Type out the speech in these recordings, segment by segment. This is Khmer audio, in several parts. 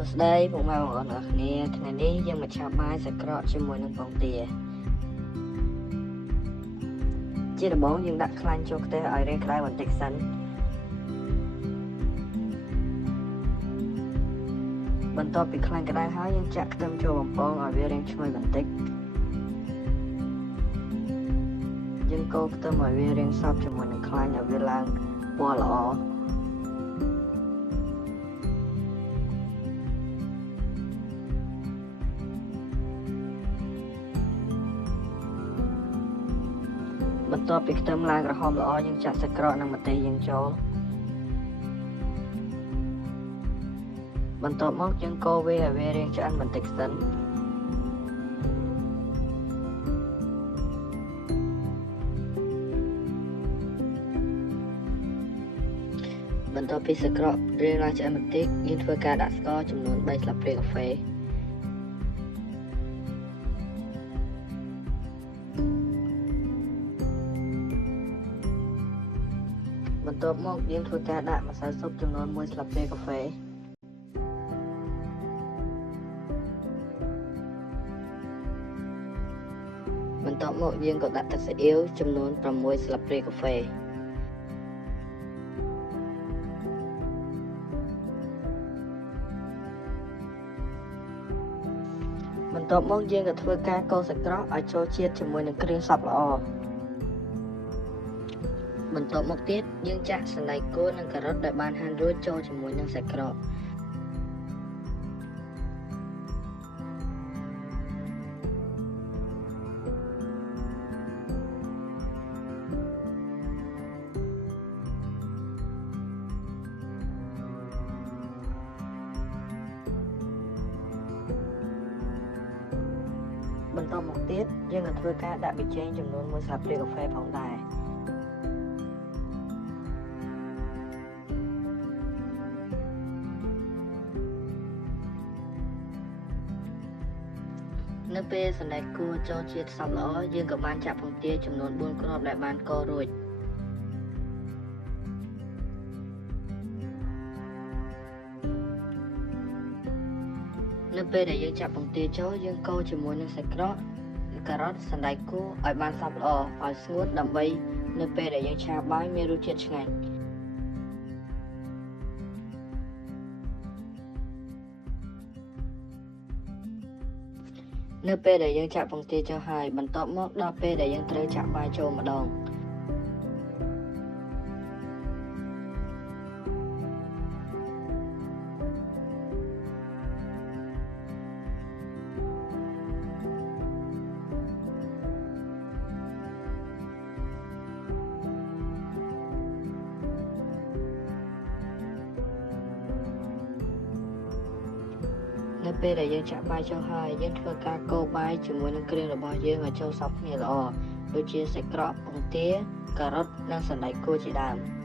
សួស្តីពុកម៉ែបងប្អូនអរគ្នាថ្ងៃនេះយើងមកឆាបាយសាច់ក្រកជាមួយនឹងពងទាជាដំបូងយើងដាក់ខ្លាញ់ចូលខ្ទះឲ្យរាងក្តៅបន្តិចសិនបន្ទាប់ពីខ្លាញ់ក្តៅហើយយើងចាក់ខ្ទឹមចូលបំពងឲ្យវារាងឈ្ងុយបន្តិចយើងកូរខ្ទឹមឲ្យវារាងសព្វជាមួយនឹងខ្លាញ់ឲ្យវាឡើងពណ៌ល្អបន្ទាប់ពីខ្ទឹមឡើងក្រហមល្អយើងចាក់សាច់ក្រកនិងម្ទេសយើងចូលបន្ទាប់មកយើងកូរវាឲ្យវារាងឆ្អិនបន្តិចសិនបន្ទាប់ពីសាច់ក្រករាងឡើងឆ្អិនបន្តិចយើងធ្វើការដាក់ស្ករចំនួន3ស្លាបព្រាកាហ្វេបន្ទាប់មកយើងធ្វើការដាក់ម្សៅស៊ុបចំនួន1ស្លាបព្រាកាហ្វេបន្ទាប់មកយើងក៏ដាក់ទឹកស៊ីអ៊ីវចំនួន6ស្លាបព្រាកាហ្វេបន្ទាប់មកយើងក៏ធ្វើការកូរសាច់ក្រកឲ្យចូលជាតិជាមួយនឹងគ្រឿងសព្វល្អបន្ទាប់មកទៀតយើងចាក់សណ្តែកគួរនិងការ៉ុតដែលបានហាន់រួចចូលជាមួយនឹងសាច់ក្រកបន្ទាប់មកទៀតយើងនឹងធ្វើការដាក់ប៊ីចេងចំនួន1ស្លាបព្រាកាហ្វេផងដែរនៅពេលសណ្តែកគួរចូលជាតិសព្វល្អយើងក៏បានចាក់ពងទាចំនួន4គ្រាប់ដែលបានកូររួចនៅពេលដែលយើងចាក់ពងទាចូលយើងកូរជាមួយនឹងសាច់ក្រកការ៉ុតសណ្តែកគួរឲ្យបានសព្វល្អឲ្យស្ងួតដើម្បីនៅពេលដែលយើងឆាបាយមានរសជាតិឆ្ងាញ់នៅពេលដែលយើងចាក់ពងទាចូលហើយបន្ទាប់មកដល់ពេលដែលយើងត្រូវចាក់បាយចូលម្ដងនៅពេលដែលយើងចាក់បាយចូលហើយយើងធ្វើការកូរបាយជាមួយនឹងគ្រឿងរបស់យើងឲ្យចូលសព្វគ្នាល្អដូចជាសាច់ក្រកពងទាការ៉ុតនិងសណ្តែកគួរជាដើម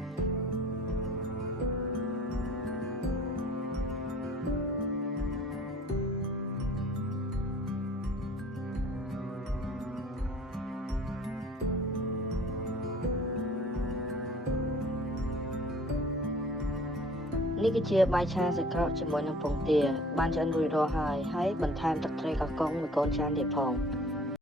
នេះគឺជាបាយឆាសាច់ក្រកជាមួយនឹងពងទាបានឆ្អិនរួចរាល់ហើយបន្ថែមទឹកត្រីកោះកុងមួយកូនចានទៀតផង